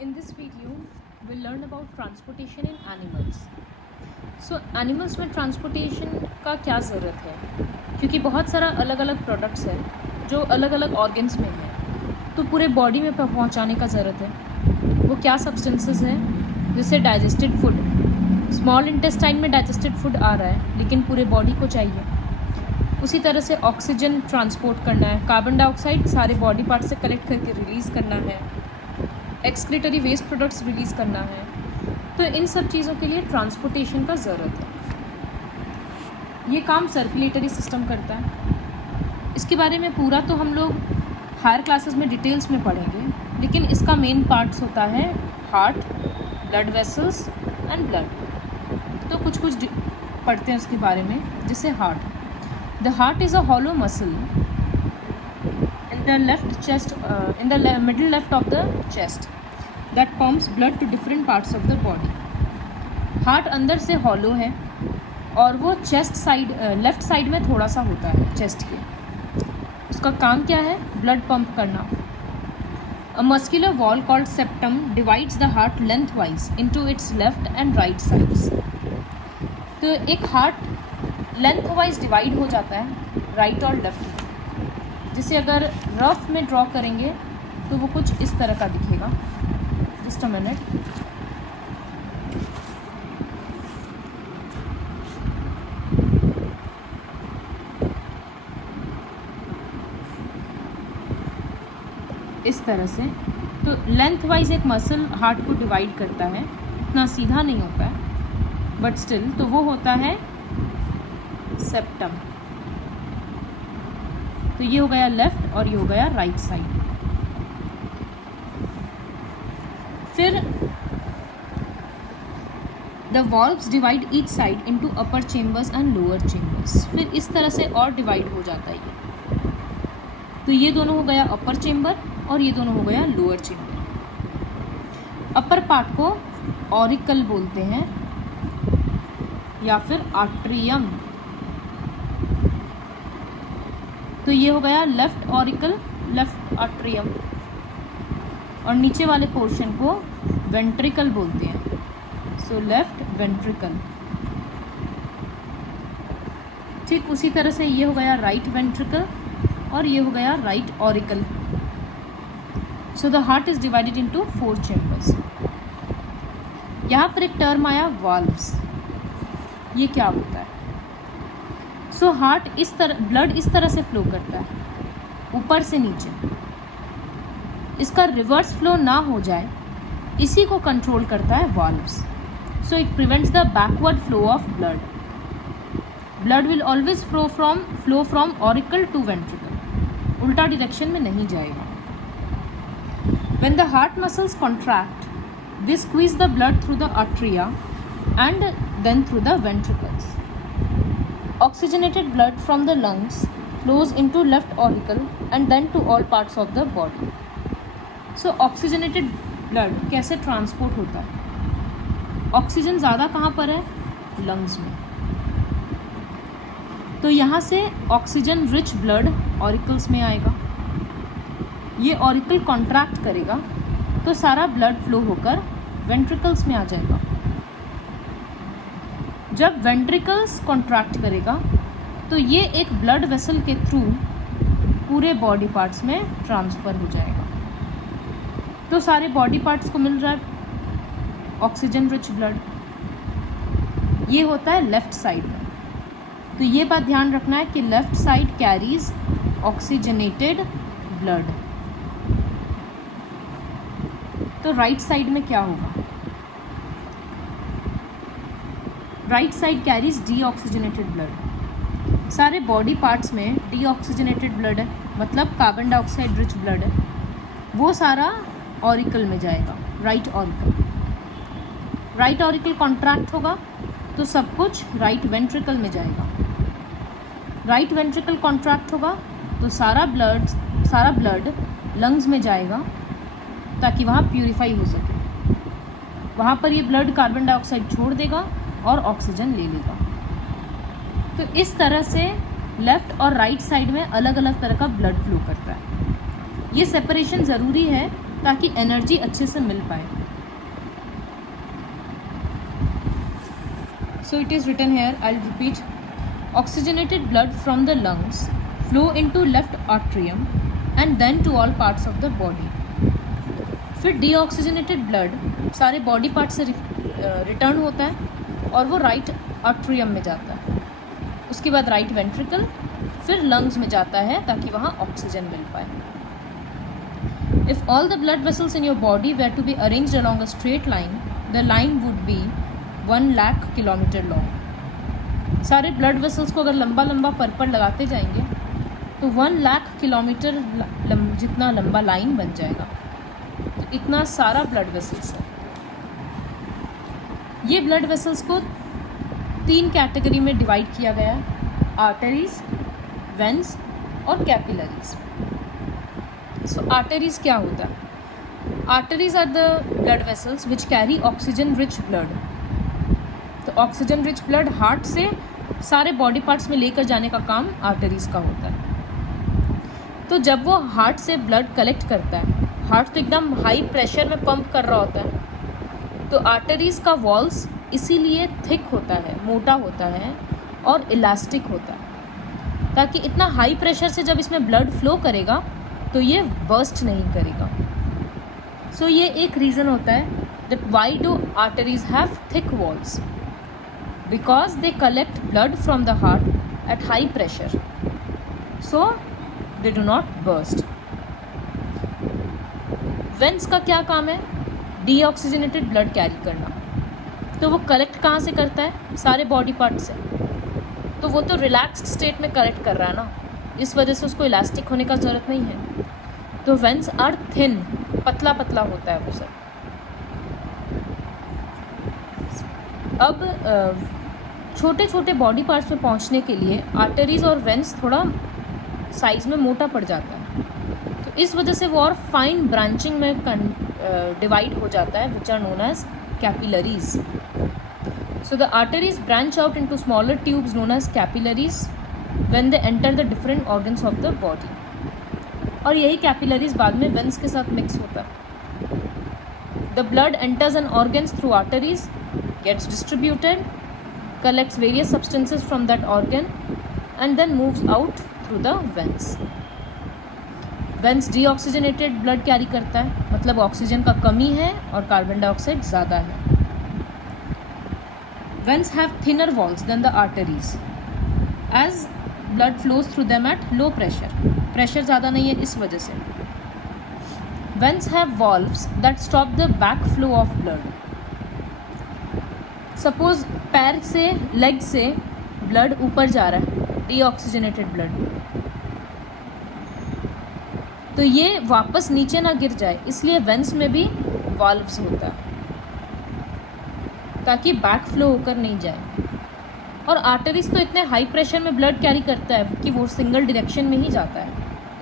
In this video, we'll learn about transportation in animals. So animals में transportation का क्या ज़रूरत है, क्योंकि बहुत सारा अलग अलग प्रोडक्ट्स है जो अलग अलग ऑर्गन्स में है, तो पूरे बॉडी में पहुंचाने का ज़रूरत है. वो क्या सब्सटेंसेस है, जैसे डाइजेस्टेड फूड, स्मॉल इंटेस्टाइन में डाइजेस्टेड फूड आ रहा है लेकिन पूरे बॉडी को चाहिए. उसी तरह से ऑक्सीजन ट्रांसपोर्ट करना है, कार्बन डाइऑक्साइड सारे बॉडी पार्ट से कलेक्ट करके रिलीज़ करना है, एक्सक्रीटरी वेस्ट प्रोडक्ट्स रिलीज़ करना है. तो इन सब चीज़ों के लिए ट्रांसपोर्टेशन का ज़रूरत है. ये काम सर्कुलेटरी सिस्टम करता है. इसके बारे में पूरा तो हम लोग हायर क्लासेस में डिटेल्स में पढ़ेंगे, लेकिन इसका मेन पार्ट्स होता है heart, blood vessels and blood. तो कुछ पढ़ते हैं उसके बारे में. जैसे heart, the heart is a hollow muscle in the left chest, in the middle left of the chest that pumps blood to different parts of the body. Heart अंदर से हॉलो है और वो चेस्ट साइड, लेफ्ट साइड में थोड़ा सा होता है चेस्ट के. उसका काम क्या है? ब्लड पंप करना. A muscular wall called septum divides the heart lengthwise into its left and right sides. तो एक हार्ट लेंथवाइज डिवाइड हो जाता है राइट और लेफ्ट में. जिसे अगर रफ में ड्रॉ करेंगे तो वो कुछ इस तरह का दिखेगा. Just a minute. इस तरह से. तो लेंथ वाइज एक मसल हार्ट को डिवाइड करता है. इतना सीधा नहीं होता है बट स्टिल, तो वो होता है सेप्टम. तो ये हो गया लेफ्ट और ये हो गया राइट साइड. फिर the valves divide each side into upper chambers and lower chambers. फिर इस तरह से और डिवाइड हो जाता है ये. तो ये दोनों हो गया अपर चेम्बर और ये दोनों हो गया लोअर चेम्बर. अपर पार्ट को ऑरिकल बोलते हैं या फिर आर्ट्रियम. तो ये हो गया लेफ्ट ऑरिकल, लेफ्ट आर्ट्रियम. और नीचे वाले पोर्शन को वेंट्रिकल बोलते हैं. So left ventricle. ठीक उसी तरह से ये हो गया राइट वेंट्रिकल और ये हो गया right auricle. So the heart is divided into 4 chambers. यहाँ पर एक टर्म आया वाल्व्स. ये क्या होता है? सो हार्ट इस तरह, ब्लड इस तरह से फ्लो करता है ऊपर से नीचे. इसका रिवर्स फ्लो ना हो जाए, इसी को कंट्रोल करता है valves. So it prevents the backward flow of blood. Blood will always flow from auricle to ventricle. उल्टा डायरेक्शन में नहीं जाएगा. When the heart muscles contract, they squeeze the blood through the arteria and then through the ventricles. Oxygenated blood from the lungs flows into left auricle and then to all parts of the body. So oxygenated blood कैसे transport होता है? Oxygen ज़्यादा कहाँ पर है? Lungs में. तो यहाँ से ऑक्सीजन रिच ब्लड ऑरिकल्स में आएगा. ये ऑरिकल कॉन्ट्रैक्ट करेगा तो सारा ब्लड फ्लो होकर वेंट्रिकल्स में आ जाएगा. जब वेंट्रिकल्स कॉन्ट्रैक्ट करेगा तो ये एक ब्लड वेसल के थ्रू पूरे बॉडी पार्ट्स में ट्रांसफ़र हो जाएगा. तो सारे बॉडी पार्ट्स को मिल रहा है ऑक्सीजन रिच ब्लड. ये होता है लेफ़्ट साइड में. तो ये बात ध्यान रखना है कि left side carries oxygenated blood. तो राइट साइड में क्या होगा? Right side carries deoxygenated blood. सारे बॉडी पार्ट्स में डीऑक्सीजनेटेड ब्लड है, मतलब कार्बन डाइऑक्साइड रिच ब्लड है. वो सारा ऑरिकल में जाएगा, right auricle. Right auricle contract होगा तो सब कुछ राइट वेंट्रिकल में जाएगा. राइट वेंट्रिकल कॉन्ट्रैक्ट होगा तो सारा ब्लड लंग्स में जाएगा ताकि वहाँ प्यूरिफाई हो सके. वहाँ पर ये ब्लड कार्बन डाइऑक्साइड छोड़ देगा और ऑक्सीजन ले लेगा. तो इस तरह से लेफ़्ट और राइट साइड में अलग अलग तरह का ब्लड फ्लो करता है. ये सेपरेशन ज़रूरी है ताकि एनर्जी अच्छे से मिल पाए. So it is written here, I'll repeat. Oxygenated blood from the lungs flow into left atrium and then to all parts of the body. फिर डीऑक्सीजनेटेड ब्लड सारे बॉडी पार्ट से रिटर्न होता है और वो राइट आर्ट्रियम में जाता है. उसके बाद राइट वेंट्रिकल, फिर लंग्स में जाता है ताकि वहाँ ऑक्सीजन मिल पाए. If all the blood vessels in your body were to be arranged along a straight line, the line would be 1 lakh kilometre long. सारे ब्लड वेसल्स को अगर लंबा लंबा पर लगाते जाएंगे तो 1 लाख किलोमीटर जितना लंबा लाइन बन जाएगा. तो इतना सारा ब्लड वेसल्स है. ये ब्लड वेसल्स को 3 कैटेगरी में डिवाइड किया गया है, आर्टरीज, वेन्स और कैपिलरीज. सो आर्टरीज क्या होता है? Arteries are the blood vessels which carry oxygen rich blood. तो ऑक्सीजन रिच ब्लड हार्ट से सारे बॉडी पार्ट्स में लेकर जाने का काम आर्टरीज का होता है. तो जब वो हार्ट से ब्लड कलेक्ट करता है, हार्ट तो एकदम हाई प्रेशर में पंप कर रहा होता है, तो आर्टरीज का वॉल्स इसीलिए थिक होता है, मोटा होता है और इलास्टिक होता है, ताकि इतना हाई प्रेशर से जब इसमें ब्लड फ्लो करेगा तो ये बर्स्ट नहीं करेगा. सो ये एक रीज़न होता है that why do arteries have thick walls, because they collect blood from the heart at high pressure, so they do not burst. Veins का क्या काम है? डीऑक्सीजनेटेड ब्लड कैरी करना. तो वो कलेक्ट कहाँ से करता है? सारे बॉडी पार्ट से. तो वो तो रिलैक्स्ड स्टेट में कलेक्ट कर रहा है ना, इस वजह से उसको इलास्टिक होने का ज़रूरत नहीं है. तो वेन्स आर थिन, पतला पतला होता है वो सब. अब छोटे छोटे बॉडी पार्ट्स में पहुंचने के लिए आर्टरीज और वेन्स थोड़ा साइज़ में मोटा पड़ जाता है. तो इस वजह से वो और फाइन ब्रांचिंग में डिवाइड हो जाता है, which are known as capillaries. So the arteries branch out into smaller tubes known as capillaries when they enter the different organs of the body. और यही कैपिलरीज बाद में वेन्स के साथ मिक्स होता है. The blood enters an organs through arteries, gets distributed, collects various substances from that organ and then moves out through the veins. Veins deoxygenated blood carry करता है, मतलब ऑक्सीजन का कमी है और कार्बन डाइऑक्साइड ज़्यादा है. Veins have thinner walls than the arteries as blood flows through them at low pressure. Pressure ज़्यादा नहीं है इस वजह से. Veins have valves that stop the back flow of blood. Suppose पैर से, लेग से ब्लड ऊपर जा रहा है, डीऑक्सीजनेटेड ब्लड, तो ये वापस नीचे ना गिर जाए, इसलिए वेन्स में भी वाल्व्स होता है ताकि बैक फ्लो होकर नहीं जाए. और आर्टरीज तो इतने हाई प्रेशर में ब्लड कैरी करता है कि वो सिंगल डायरेक्शन में ही जाता है,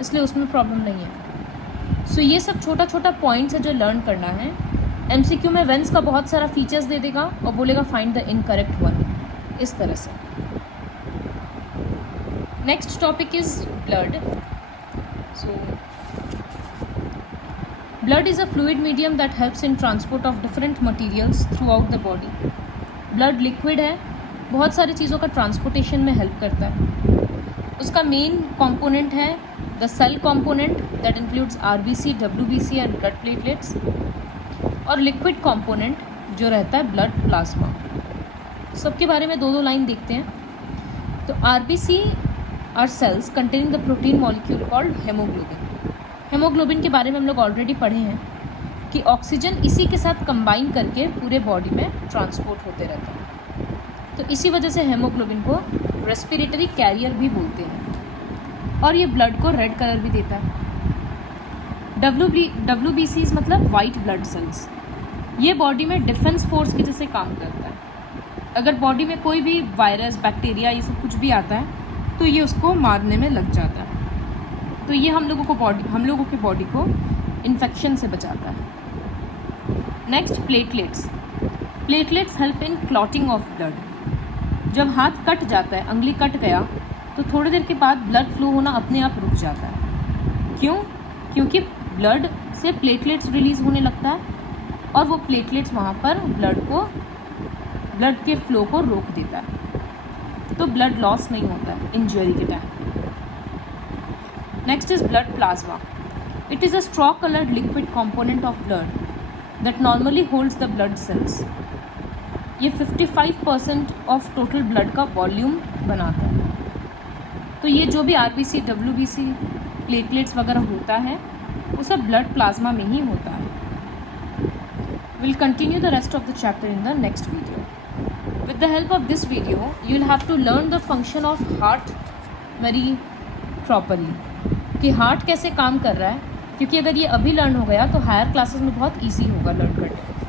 इसलिए उसमें प्रॉब्लम नहीं है. सो ये सब छोटा छोटा पॉइंट्स है जो लर्न करना है. एमसीक्यू में वेन्स का बहुत सारा फीचर्स दे देगा और बोलेगा फाइंड द इनकरेक्ट वन, इस तरह से. Next topic is blood. So blood is a fluid medium that helps in transport of different materials throughout the body. blood liquid है, बहुत सारी चीज़ों का ट्रांसपोर्टेशन में हेल्प करता है. उसका मेन कंपोनेंट है the cell component that includes RBC, WBC and blood platelets, और लिक्विड कंपोनेंट जो रहता है ब्लड प्लाज्मा. सबके बारे में 2-2 लाइन देखते हैं. तो RBC are cells containing the protein molecule called haemoglobin. Haemoglobin के बारे में हम लोग ऑलरेडी पढ़े हैं कि ऑक्सीजन इसी के साथ कंबाइन करके पूरे बॉडी में ट्रांसपोर्ट होते रहते हैं. तो इसी वजह से हेमोग्लोबिन को रेस्पिरेटरी कैरियर भी बोलते हैं और ये ब्लड को रेड कलर भी देता है. डब्ल्यूबीसीज मतलब वाइट ब्लड सेल्स, ये बॉडी में डिफेंस फोर्स की जैसे काम करता है. अगर बॉडी में कोई भी वायरस, बैक्टीरिया, ये सब कुछ भी आता है तो ये उसको मारने में लग जाता है. तो ये हम लोगों की बॉडी को इन्फेक्शन से बचाता है. Next platelets. Platelets help in clotting of blood. जब हाथ कट जाता है, अंगुली कट गया, तो थोड़ी देर के बाद ब्लड फ्लो होना अपने आप रुक जाता है. क्यों? क्योंकि ब्लड से प्लेटलेट्स रिलीज़ होने लगता है और वो प्लेटलेट्स वहाँ पर ब्लड के फ्लो को रोक देता है, तो ब्लड लॉस नहीं होता है इंजरी के time. Next is blood plasma. It is a straw coloured liquid component of blood that normally holds the blood cells. ये 55% ऑफ टोटल ब्लड का वॉल्यूम बनाता है। तो ये जो भी RBC, WBC, प्लेटलेट्स वगैरह होता है वो सब ब्लड प्लाज्मा में ही होता है। Will continue the rest of the chapter in the next video. With the help of this video you will have to learn the function of heart very properly, कि हार्ट कैसे काम कर रहा है, क्योंकि अगर ये अभी लर्न हो गया तो हायर क्लासेस में बहुत ईजी होगा लर्न करना।